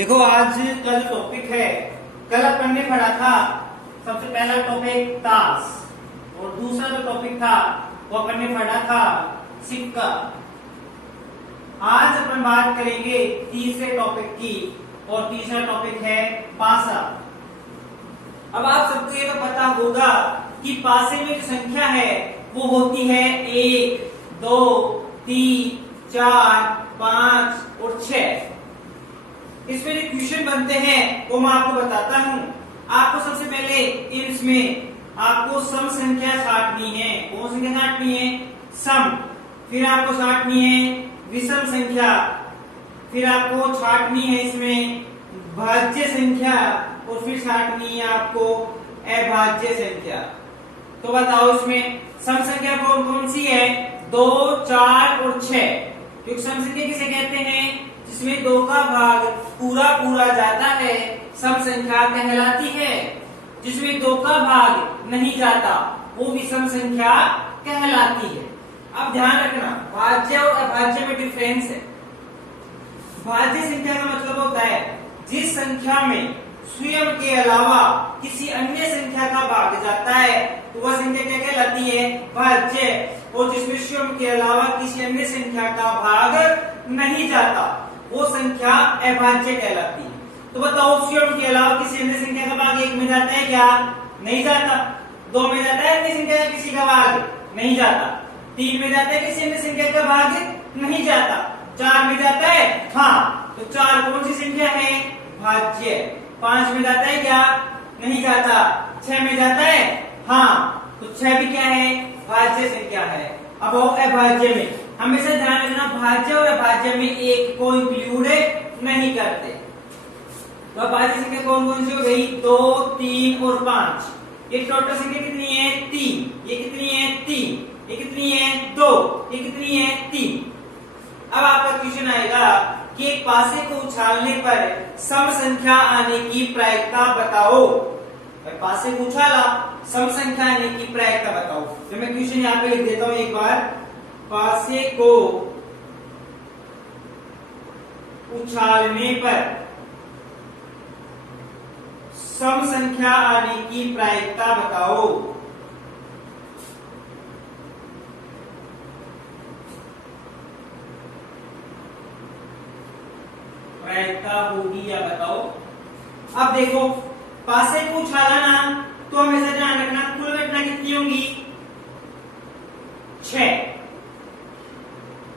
देखो आज का जो टॉपिक है, कल अपन ने पढ़ा था सबसे पहला टॉपिक ताश और दूसरा जो टॉपिक था वो अपन ने पढ़ा था सिक्का। आज अपन बात करेंगे तीसरे टॉपिक की और तीसरा टॉपिक है पासा। अब आप सबको ये तो पता होगा कि पासे में जो संख्या है वो होती है 1, 2, 3, 4, 5 और 6। इसमें जो क्वेश्चन बनते हैं वो मैं आपको बताता हूँ। आपको सबसे पहले इसमें आपको सम संख्या छांटनी है। कौन संख्या छांटनी है? सम। फिर आपको छांटनी है विषम संख्या। फिर आपको छांटनी है इसमें भाज्य संख्या और फिर छांटनी है आपको अभाज्य संख्या। तो बताओ इसमें सम संख्या कौन कौन सी है? 2, 4 और 6। क्योंकि सम संख्या किसे कहते हैं? जिसमें 2 का भाग पूरा पूरा जाता है सम संख्या कहलाती है। जिसमें 2 का भाग नहीं जाता वो विषम संख्या कहलाती है। अब ध्यान रखना, भाज्य और अभाज्य में डिफरेंस है। भाज्य संख्या का मतलब होता है जिस संख्या में स्वयं के अलावा किसी अन्य संख्या का भाग जाता है तो वह संख्या क्या कहलाती है? भाज्य। और जिसमें स्वयं के अलावा किसी अन्य संख्या का भाग नहीं जाता वो संख्या अभाज्य कहलाती है। तो बताओ स्वयं के अलावा किसी अन्य संख्या का भाग 1 में जाता है क्या? नहीं जाता। 2 में जाता है अन्य संख्या का किसी का भाग? नहीं जाता। 3 में जाता है किसी अन्य संख्या का भाग? नहीं जाता। 4 में जाता है? हाँ। तो 4 कौन सी संख्या है? भाज्य। 5 में जाता है क्या? नहीं जाता। 6 में जाता है? हाँ। तो 6 भी क्या है? भाज्य संख्या है। अब अभाज्य में हमेशा ध्यान रखना, भाज्य और अभाज्य में एक को इंक्लूड नहीं करते। तो अभाज्य संख्या कौन कौन सी हो गई? 2, 3 और 5। ये टोटल संख्या कितनी है? 3। ये कितनी है? 3। ये कितनी है? 2। ये कितनी है? 3। अब आपका क्वेश्चन आएगा कि एक पासे को उछालने पर सम संख्या आने की प्रायिकता बताओ। पासे को उछाला, सम संख्या आने की प्रायिकता बताओ। तो मैं क्वेश्चन यहाँ पे लिख देता हूं एक बार। पासे को उछालने पर सम संख्या आने की प्रायिकता बताओ। प्रायिकता होगी या बताओ। अब देखो, पासे को उछाला ना तो हमेशा ध्यान रखना कुल घटना कितनी होगी? 6।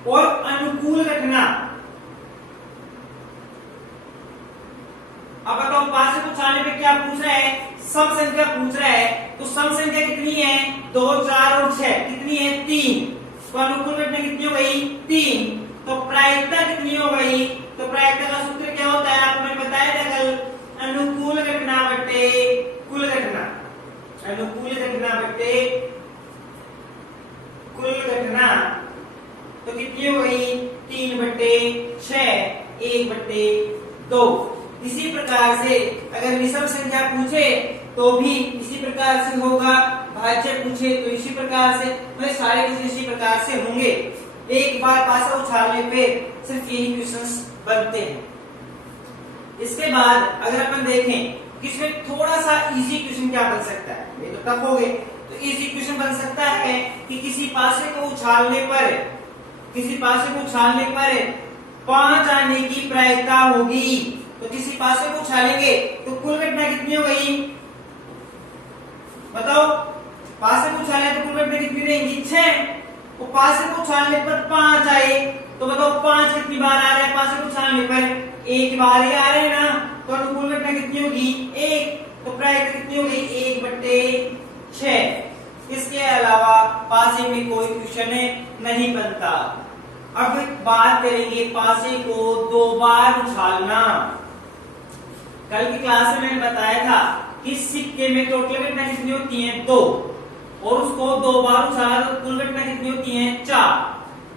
और अनुकूल घटना, अब बताओ पासे को उछालने पे क्या पूछ रहा है? सम संख्या पूछ रहा है। तो सम संख्या कितनी है? 2, 4 और 6। कितनी है? 3। तो अनुकूल घटना कितनी हो गई? 3। तो प्रायिकता कितनी हो गई? तो प्रायिकता का सूत्र क्या होता है? आपको मैंने बताया था कल, अनुकूल घटना बटे कुल घटना। अनुकूल घटना बटे कुल घटना। तो कितनी हो गई? 3/6, 1/2। इसी प्रकार से अगर विषम संख्या पूछे तो भी इसी प्रकार से होगा, भाज्य पूछे तो इसी प्रकार से, तो सारे इसी प्रकार से होंगे। एक बार पासा उछालने पे सिर्फ यही क्वेश्चंस बनते हैं। इसके बाद अगर अपन देखें कि इसमें थोड़ा सा इजी क्वेश्चन क्या बन सकता है, ये तो टफ हो गए, तो इजी क्वेश्चन बन सकता है कि किसी पासे को उछालने पर 5 आने की प्रायिकता होगी। तो किसी पासे को उछालेंगे तो कुल घटना कितनी हो गई? बताओ, पासे को उछाले तो कुल घटना कितनी रहेगी? 6। तो पासे को उछालने पर 5 आए तो बताओ 5 कितनी बार आ रहा है? पासे को उछालने पर 1 बार ही आ रहे हैं ना। तो अनुकूल घटना कितनी होगी? 1। तो प्रायिकता कितनी हो गई? 1/6। इसके अलावा पासे में कोई क्वेश्चन नहीं बनता। अब बात करेंगे पासे को 2 बार उछालना। कल की क्लास में मैंने बताया था कि सिक्के में टोटल घटना कितनी होती है? 2। और उसको 2 बार उछाला तो कुल घटना कितनी होती है? 4।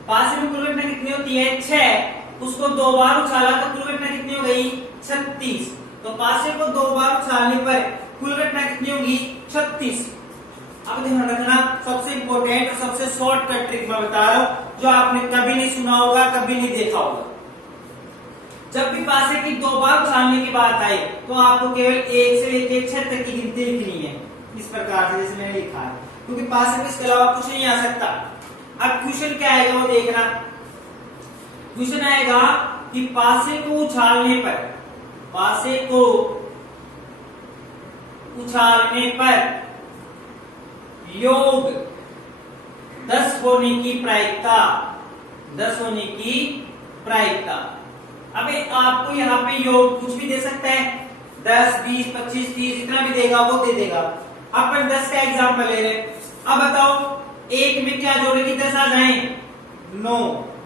पासे में कुल घटना कितनी होती है? 6। उसको 2 बार उछाला तो कुल घटना कितनी हो गई? 36। तो पासे को 2 बार उछालने पर कुल घटना कितनी होगी? 36। अब ध्यान रखना, सबसे इंपॉर्टेंट और सबसे शॉर्टकट ट्रिक मैं बता रहा हूं जो आपने कभी नहीं सुना होगा, कभी नहीं देखा होगा। जब भी पासे की दो बार उछालने की बात आए तो आपको केवल 1 से लेकर 6 तक की गिनती लिखनी है, इस प्रकार से जैसे मैंने लिखा है, क्योंकि पासे में इसके अलावा कुछ नहीं आ सकता। अब क्वेश्चन क्या आएगा वो देखना। क्वेश्चन आएगा कि पासे को उछालने पर, पासे को उछालने पर योग 10 होने की प्रायिकता, 10 होने की प्रायिकता। अबे आपको यहाँ पे योग कुछ भी दे सकता है, 10, 20, 25, 30 जितना भी देगा वो दे देगा। अपन 10 का एग्जाम्पल ले रहे। अब बताओ 1 में क्या जोड़ेगी 10 आ जाए? 9,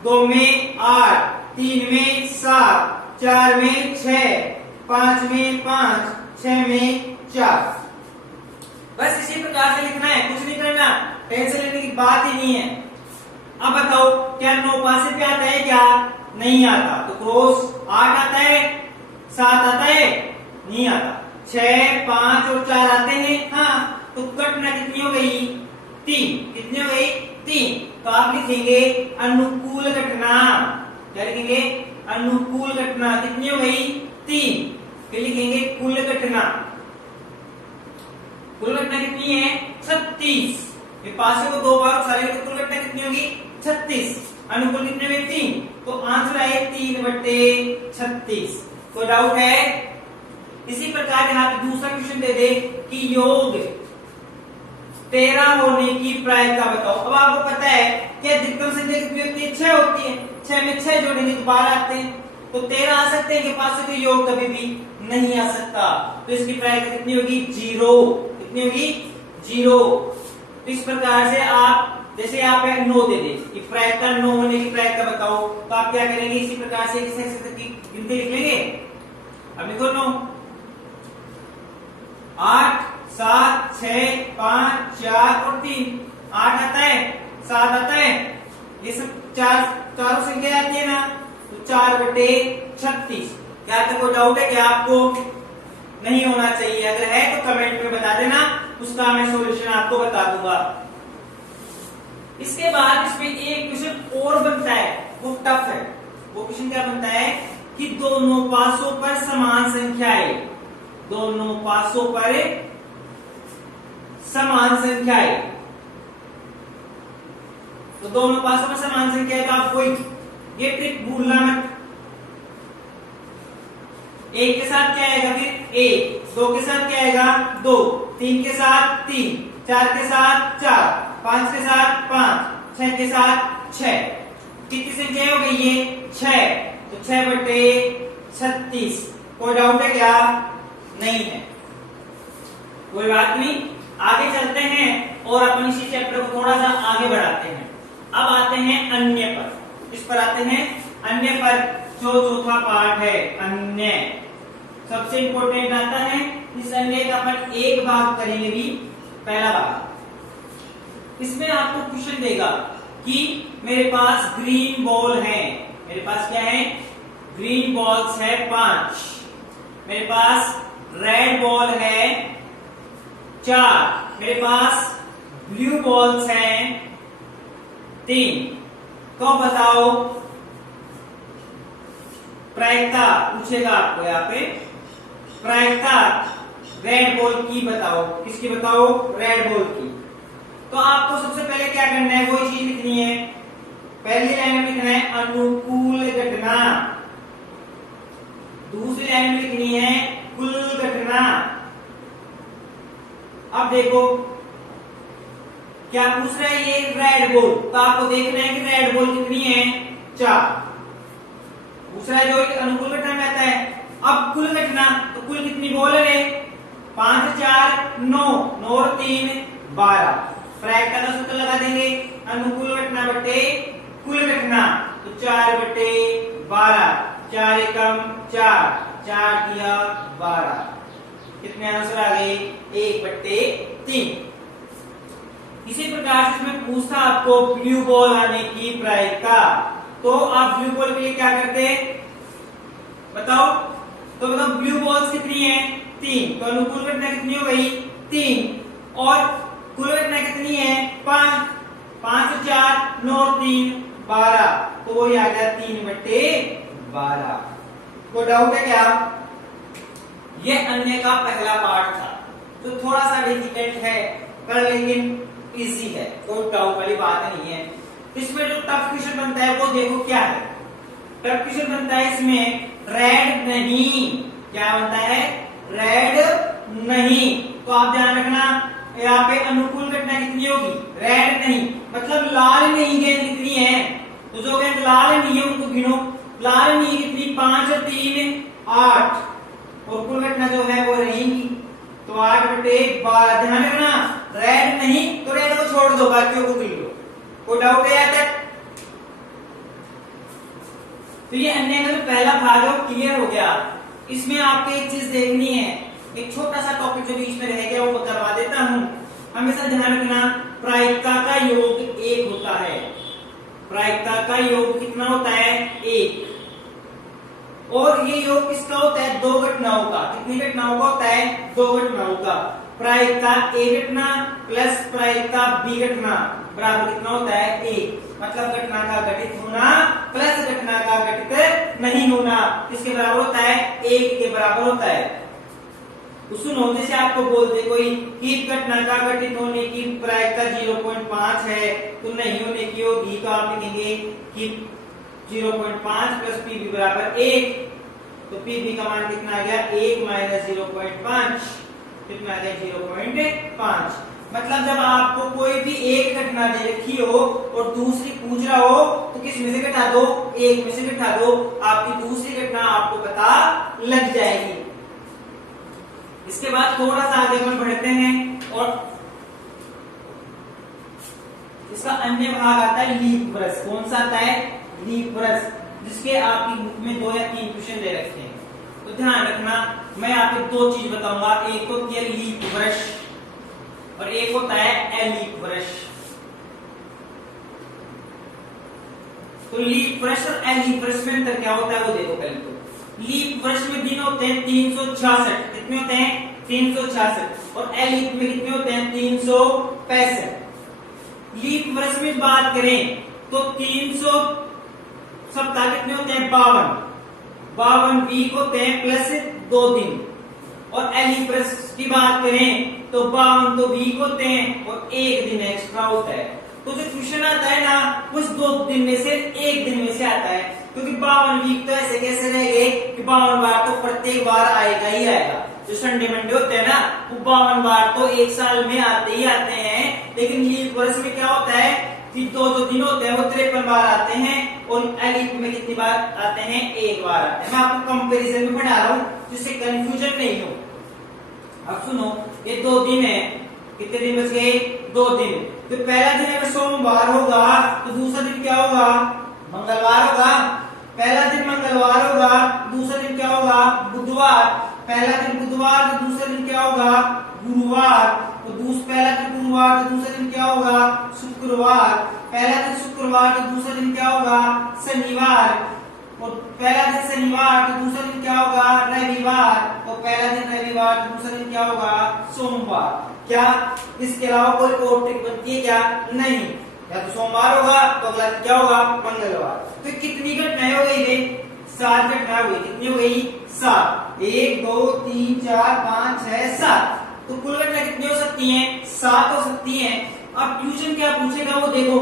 2 में 8, 3 में 7, 4 में 6, 5 में 5, 6 में 4। बस इसी प्रकार से लिखना है, कुछ नहीं करना, टेंशन लेने की बात ही नहीं है। अब बताओ क्या 9 पासे पे आता है क्या? नहीं आता, तो क्रॉस 8 आता है, 7 आता है, नहीं आता, 6, 5 और 4 आते हैं, हाँ, तो घटना कितनी हो गई? 3। कितनी हो गई? 3। तो आप लिखेंगे अनुकूल घटना। क्या लिखेंगे? अनुकूल घटना। कितनी हो गई? 3। फिर लिखेंगे कुल घटना। कुल घटना कितनी है? 36। ये पासे को 2 बार उछालेंगे तो कुल घटना कितनी होगी? 36। अनुकूल कितने में? 3। तो आंसर आए 3/36। कोई डाउट है? इसी प्रकार यहाँ पे दूसरा क्वेश्चन दे दे कि योग 13 होने की प्रायिकता बताओ। अब आपको पता है कि अधिकतम संख्या कितनी होती है? 6 होती है। 6 में 6 जोड़ेंगे तो 12 आते हैं, तो 13 आ सकते हैं कि पास से योग कभी भी नहीं आ सकता। तो इसकी प्रायिकता कितनी होगी? 0। कितनी होगी? 0। तो इस प्रकार से आप जैसे यहाँ पे 9 दे दे कि प्रायिकता 9 होने की प्रायिकता बताओ, तो आप क्या करेंगे? इसी प्रकार से किस तक की गिनती लिख लेंगे। अब लिखो 9, 8, 7, 6, 5, 4 और 3। 8 आता है, 7 आता है, ये सब चारों संख्या आती है ना, तो 4/36। क्या तो कोई डाउट है क्या आपको? नहीं होना चाहिए। अगर है तो कमेंट में बता देना, उसका मैं सॉल्यूशन आपको बता दूंगा। इसके बाद इसमें एक क्वेश्चन और बनता है, वो टफ है। वो क्वेश्चन क्या बनता है कि दोनों पासों पर समान संख्याएं, दोनों पासों पर समान संख्याएं, तो दोनों पासों पर समान संख्याएं का आपको ये ट्रिक भूलना मत। 1 के साथ क्या आएगा? फिर 1, 2 के साथ क्या आएगा? 2, 3 के साथ 3, 4 के साथ 4, 5 के साथ 5, 6 के साथ 6। कितनी संख्या हो गई ये? 6। तो 6/36। कोई डाउट है क्या? नहीं है, कोई बात नहीं। आगे चलते हैं और अपन इसी चैप्टर को थोड़ा सा आगे बढ़ाते हैं। अब आते हैं अन्य पर। इस पर आते हैं अन्य पर, जो चौथा पार्ट है अन्य, सबसे इंपॉर्टेंट आता है। इस अन्य का अपन एक भाग करेंगे भी, पहला भाग। इसमें आपको क्वेश्चन देगा कि मेरे पास ग्रीन बॉल है, मेरे पास क्या है? ग्रीन बॉल्स है 5, मेरे पास रेड बॉल है 4, मेरे पास ब्लू बॉल्स हैं 3। तो बताओ प्रायिकता पूछेगा आपको यहाँ पे, प्रायिकता रेड बॉल की बताओ। किसकी बताओ? रेड बॉल की। तो आपको सबसे पहले क्या करना है? वही चीज लिखनी है। पहली लाइन में लिखना है अनुकूल घटना, दूसरी लाइन में लिखनी है कुल घटना। अब देखो क्या पूछ रहा है? ये रेड बॉल, तो आपको देखना है कि रेड बॉल कितनी है? 4। दूसरा जो अनुकूल घटना में आता है। अब कुल घटना, तो कुल कितनी बॉल है? 5, 4, 9, 9 और 3, 12। प्रायिकता का सूत्र लगा देंगे, अनुकूल घटना बटे कुल घटना, तो 4/12। 4 एकम 4, 4 दिया 12। कितने आंसर आ गए? 1/3। इसी प्रकार से इसमें पूछता आपको ब्लू बॉल आने की प्रायिकता, तो आप ब्लू बॉल के लिए क्या करते बताओ? तो बताओ ब्लू बॉल्स कितनी है? 3। तो अनुकूल घटना कितनी हो गई? 3। और कुल घटना कितनी है? 5। 5 और 4, 9 और 3, 12। तो वो आ गया 3/12। कोई डाउट है क्या? ये अन्य का पहला पार्ट था, तो थोड़ा सा डिफिकल्ट है पर लेकिन इजी है, कोई डाउट वाली बात नहीं है। इसमें जो टफ क्वेश्चन बनता है वो देखो क्या है। टफ क्वेश्चन बनता है इसमें रेड नहीं, क्या बनता है? रेड नहीं। तो आप ध्यान रखना यहाँ पे अनुकूल घटना कितनी होगी? रेड नहीं, मतलब लाल नहीं गेंद कितनी है? तो जो गेंद लाल नहीं है उनको गिनो। लाल नहीं कितनी? 5 और 3 8, और कुल घटना जो है वो रहेगी तो 8/12। ध्यान रखना रेड नहीं तो रेड को छोड़ दो, बाकियों को गिन लो। कोई डाउट है यहाँ तक? तो ये अन्य का जो पहला भाग है वो क्लियर हो गया। इसमें आपको एक चीज देखनी है, एक छोटा सा टॉपिक जो बीच में रह गया वो करवा देता हूं। हमेशा ध्यान रखना प्रायिकता का योग 1 होता है। प्रायिकता का योग कितना होता है? 1। और ये योग किसका होता है? 2 घटनाओं का। कितनी घटनाओं का होता है? 2 घटनाओं का। प्रायिकता A घटना प्लस प्रायिकता B घटना बराबर कितना होता है? 1। मतलब घटना का घटित होना प्लस घटना का घटित नहीं होना किसके बराबर होता है? 1 के बराबर होता है। तो सुनो, जैसे आपको बोलते कोई कि घटना का घटित होने की प्रायिकता 0.5 है तो नहीं होने की होगी, तो आप लिखेंगे कि 0.5 प्लस PB बराबर 1। तो PB का मान कितना आ गया? 1 माइनस 0.5 कितना आ गया? 0.5। मतलब जब आपको कोई भी एक घटना दे रखी हो और दूसरी पूछ रहा हो तो किस में से घटा दो? 1 में से घटा दो, आपकी दूसरी घटना आपको पता लग जाएगी। इसके बाद थोड़ा सा आगे हम बढ़ते हैं और इसका अन्य भाग आता है लीप वर्ष। कौन सा आता है? लीप वर्ष, जिसके आपकी बुक में 2 या 3 क्वेश्चन दे रखे हैं। तो ध्यान रखना, मैं आपको 2 चीज बताऊंगा, एक होती है लीप वर्ष और एक होता है एलीप वर्ष। तो लीप वर्ष और एलीप वर्ष में अंतर क्या होता है वो देखो पहले। तो लीप वर्ष में दिन होते हैं 366। कितने होते हैं? 366। और एलीप में कितने होते हैं? 365। लीप वर्ष में बात करें तो 300 सप्ताह कितने होते हैं? 52 वीक होते हैं प्लस 2 दिन। और एलीप वर्ष की बात करें तो 52 तो वीक होते हैं और 1 दिन एक्स्ट्रा होता है। तो जो क्वेश्चन आता है ना उस 2 दिन में से 1 दिन में से आता है, क्योंकि 52 वीक तो ऐसे कैसे रह गए कि 52 बार तो प्रत्येक बार आएगा ही आएगा। जो संडे मंडे होते हैं ना वो 52 बार तो एक साल में आते ही आते हैं। लेकिन लीप वर्ष में क्या होता है कि 2 जो दिन होते हैं वो 53 बार आते हैं और एलीप में कितनी बार आते हैं? 1 बार आते हैं। मैं आपको कंपैरिजन में पढ़ा रहा हूँ जिससे कंफ्यूजन नहीं हो। अब सुनो, ये 2 दिन है, कितने दिन बच गए? 2 दिन। तो पहला दिन अगर सोमवार होगा तो दूसरा दिन क्या होगा? मंगलवार होगा। पहला दिन मंगलवार होगा, दूसरा दिन क्या होगा? बुधवार। पहला दिन बुधवार तो दूसरा दिन क्या होगा? गुरुवार। तो पहला दिन गुरुवार तो दूसरा दिन क्या होगा? शुक्रवार। पहला दिन शुक्रवार तो दूसरा दिन क्या होगा? शनिवार। और पहला दिन शनिवार तो दूसरा दिन क्या होगा? रविवार। और पहला दिन रविवार तो दूसरा दिन क्या होगा? सोमवार। क्या इसके अलावा कोई और ट्रिक बनती है क्या? नहीं। या तो सोमवार होगा तो अगला दिन क्या होगा? मंगलवार। तो कितनी घटनाएं हो गई? 7 घटनाएं हुई। कितनी हो गई? 7। 1 2 3 4 5 6 7। तो कुल घटना कितनी हो सकती है? 7 हो सकती है। अब ट्यूशन क्या पूछेगा वो देखो।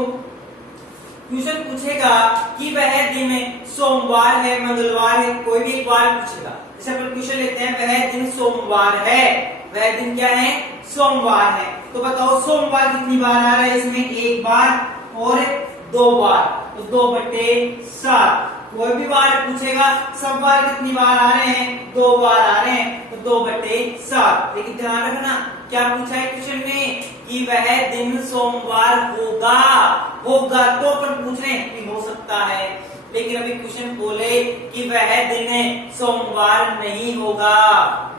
ट्यूशन पूछेगा कि वह दिन सोमवार है, मंगलवार है, कोई भी एक बार पूछेगा। जैसे अपन क्वेश्चन लेते हैं वह दिन सोमवार है, वह दिन क्या है? सोमवार है। तो बताओ सोमवार कितनी बार आ रहा है इसमें? 1 बार और 2 बार, तो 2/7। कोई भी बार पूछेगा सब बार कितनी बार आ रहे हैं? 2 बार आ रहे हैं, तो 2/7। लेकिन ध्यान रखना क्या पूछा है क्वेश्चन में कि वह दिन सोमवार होगा। होगा तो अपन पूछ रहे हैं कि हो सकता है, लेकिन अभी क्वेश्चन बोले कि वह दिन सोमवार नहीं होगा।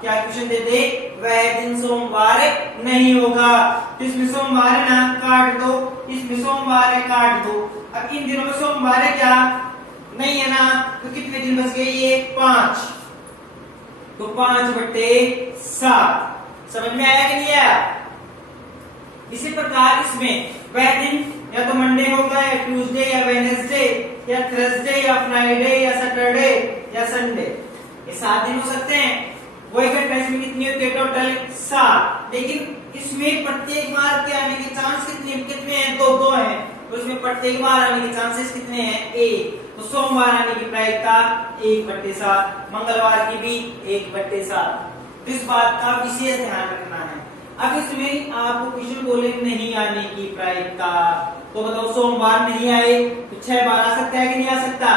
क्या क्वेश्चन दे दे? वह दिन सोमवार नहीं होगा। तो इसमें सोमवार है ना, काट दो। इसमें सोमवार है, काट दो। अब इन दिनों में सोमवार है क्या? नहीं है ना, तो कितने दिन बच गए? ये 5। तो 5/7। समझ में आया कि नहीं आया? इसी प्रकार इसमें वह दिन या तो मंडे होगा या ट्यूसडे या वेडनेसडे या थर्सडे या फ्राइडे या सैटरडे या संडे। ये 7 दिन हो सकते हैं। वो इकट्ठा इसमें कितनी होती है टोटल 7, लेकिन इसमें प्रत्येक बार के आने के चांस कितने हैं, दो हैं, तो इसमें प्रत्येक बार आने के चांसेस कितने हैं 1। तो सोमवार आने की प्रायिकता 1/7, मंगलवार की भी 1/7। तो इस बात का विशेष ध्यान रखना है। अब इसमें आपको क्वेश्चन बोले नहीं आने की प्रायिकता, तो बताओ सोमवार नहीं आए तो 6 बार आ सकता है कि नहीं आ सकता,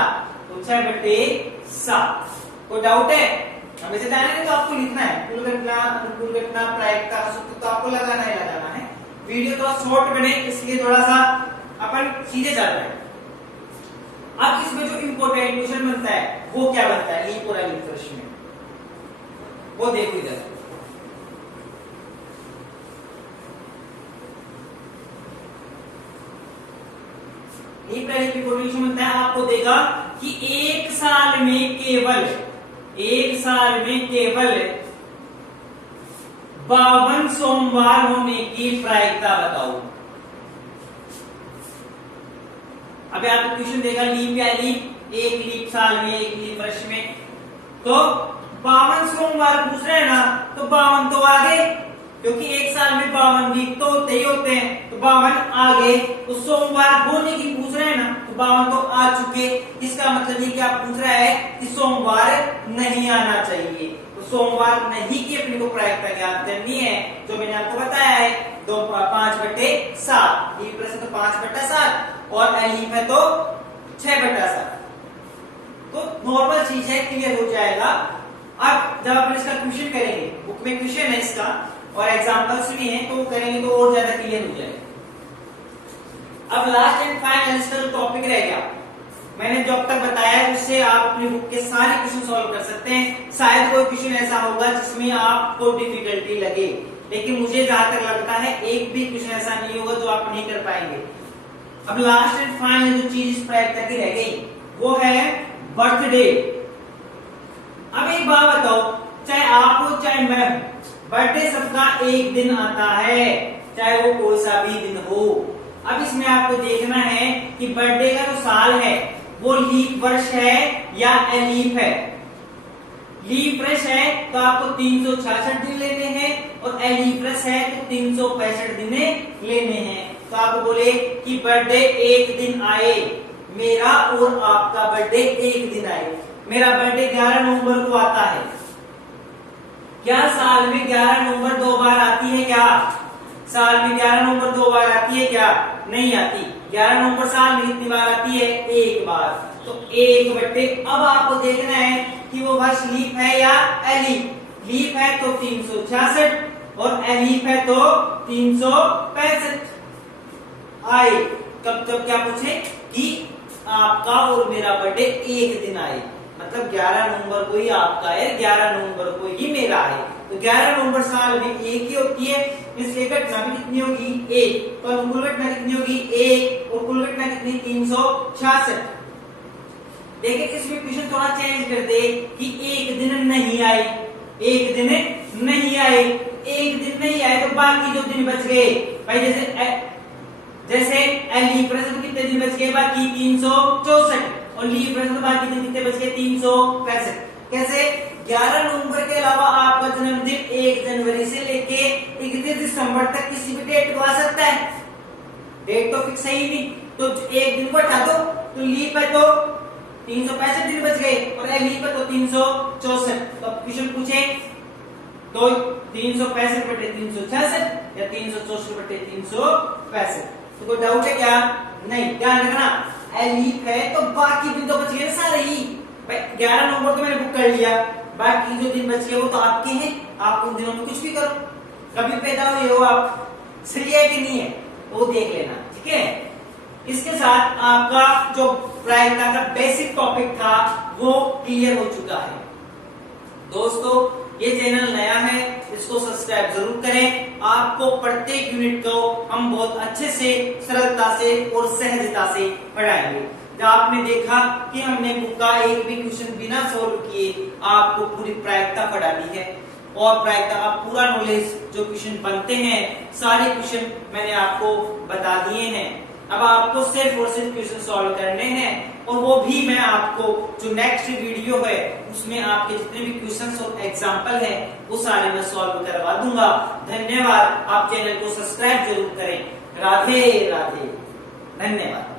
तो 6/7। कोई डाउट है? अब ऐसे डायरेक्ट तो आपको लिखना है कुल घटना, अनुकूल घटना, प्रायिकता सूत्र तो आपको लगाना है। वीडियो थोड़ा शॉर्ट बने इसलिए थोड़ा सा अपन सीधे चल रहे हैं। अब इसमें जो इंपॉर्टेंट क्वेश्चन बनता है वो क्या बनता है लीप और एलिप प्रश्न में, वो देखो इधर। लीप और एलिप इंफॉर्मेशन बनता है, आपको देगा कि एक साल में केवल 52 सोमवार होने की प्रायिकता बताओ। अभी आपको क्वेश्चन देगा लीप या लीप, एक लीप साल में, एक लीप वर्ष में, तो 52 सोमवार पूछ रहे हैं ना, तो 52 तो आगे, क्योंकि एक साल में 52 वीक तो होते ही होते हैं, तो 52 आगे। तो सोमवार होने की पूछ रहे हैं ना, तो 52 तो आ चुके। इसका मतलब ये कि आप पूछ रहा है कि सोमवार नहीं आना चाहिए, तो सोमवार नहीं की अपने को प्रायिकता ज्ञात करनी है, जो मैंने आपको बताया है 5/7। लीप प्रश्न तो 5/7 और एलिप है तो 6/7। तो नॉर्मल चीज है, क्लियर हो जाएगा। अब जब अपन इसका क्वेश्चन करेंगे, बुक में क्वेश्चन है इसका और एग्जांपल्स भी हैं, तो करेंगे तो और ज्यादा क्लियर हो जाएगा। अब लास्ट एंड फाइनल इसका टॉपिक रह गया, मैंने जो अब तक बताया है उससे आप अपनी बुक के सारे क्वेश्चन सॉल्व कर सकते हैं। शायद कोई क्वेश्चन ऐसा होगा जिसमें आपको डिफिकल्टी लगे, लेकिन मुझे जहां तक लगता है एक भी क्वेश्चन ऐसा नहीं होगा जो आप नहीं कर पाएंगे। अब लास्ट एंड फाइनल जो चीज इस प्रायिकता की रह गई वो है बर्थडे। अब एक बात बताओ, चाहे आप हो चाहे मैं, बर्थडे सबका एक दिन आता है, चाहे वो कोई सा भी दिन हो। अब इसमें आपको देखना है कि बर्थडे का जो साल है वो लीप वर्ष है या एलीप है। लीप वर्ष है तो आपको 366 दिन लेने हैं और एलीप वर्ष है तो 365 दिन लेने हैं। तो आप बोले कि बर्थडे एक दिन आए, मेरा और आपका बर्थडे एक दिन आए। मेरा बर्थडे 11 नवंबर को आता है, क्या साल में 11 नवंबर 2 बार आती है क्या? साल में 11 नवंबर 2 बार आती है क्या? नहीं आती। 11 नवंबर साल में कितनी बार आती है? एक बार। तो 1/, अब आपको देखना है कि वो वर्ष लीप है या एलीप। लीप है तो 366 और एलीप है तो 365 आए। कब कब क्या पूछे कि आपका और मेरा बर्थडे एक दिन आए, मतलब 11 नवंबर को ही आपका है, 11 नवंबर को ही मेरा है। तो 11 नवंबर साल में एक ही होती है, इसलिए घटना भी कितनी होगी? 1। तो अनुकूल घटना कितनी होगी? 1 और कुल घटना कितनी? 366। देखिए इसमें क्वेश्चन थोड़ा चेंज कर दे कि एक दिन नहीं आए, एक दिन नहीं आए, एक दिन नहीं आए तो बाकी जो दिन बच गए भाई, जैसे लीप प्रश्न कितने दिन बच गए? बाकी 364 और लीप प्रश्न बाकी दिन कितने बच गए? 365। कैसे? 11 नवंबर के अलावा आपका जन्मदिन 1 जनवरी से लेके 31 दिसंबर तक किसी भी डेट को आ सकता है, डेट तो फिक्स है ही नहीं। तो एक दिन को हटा दो तो लीप है तो 365 दिन बच गए और एलीप है तो 364। तो क्वेश्चन पूछे तो 365/366 या 364/365। तो कोई डाउट है क्या? नहीं। ध्यान रखना एलीप है तो बाकी दिन तो बच गए सारे ही। 11 नवंबर तो मैंने बुक कर लिया, बाकी जो दिन बच गए वो तो आपके हैं, आप उन दिनों में कुछ भी करो। कभी पैदा हुए हो आप, सही है कि नहीं है वो देख लेना, ठीक है। इसके साथ आपका जो प्रायिकता का बेसिक टॉपिक था वो क्लियर हो चुका है। दोस्तों ये चैनल नया है, इसको सब्सक्राइब जरूर करें। आपको प्रत्येक यूनिट को हम बहुत अच्छे से, सरलता से और सहजता से पढ़ाएंगे। जब आपने देखा कि हमने बुक का एक भी क्वेश्चन बिना सोल्व किए आपको पूरी प्रायिकता पढ़ा दी है और प्रायिकता का पूरा नॉलेज जो क्वेश्चन बनते हैं सारे क्वेश्चन मैंने आपको बता दिए हैं। अब आपको सिर्फ और सिर्फ क्वेश्चन सॉल्व करने हैं और वो भी मैं आपको जो नेक्स्ट वीडियो है उसमें आपके जितने भी क्वेश्चंस और एग्जाम्पल है वो सारे मैं सॉल्व करवा दूंगा। धन्यवाद। आप चैनल को सब्सक्राइब जरूर करें। राधे राधे। धन्यवाद।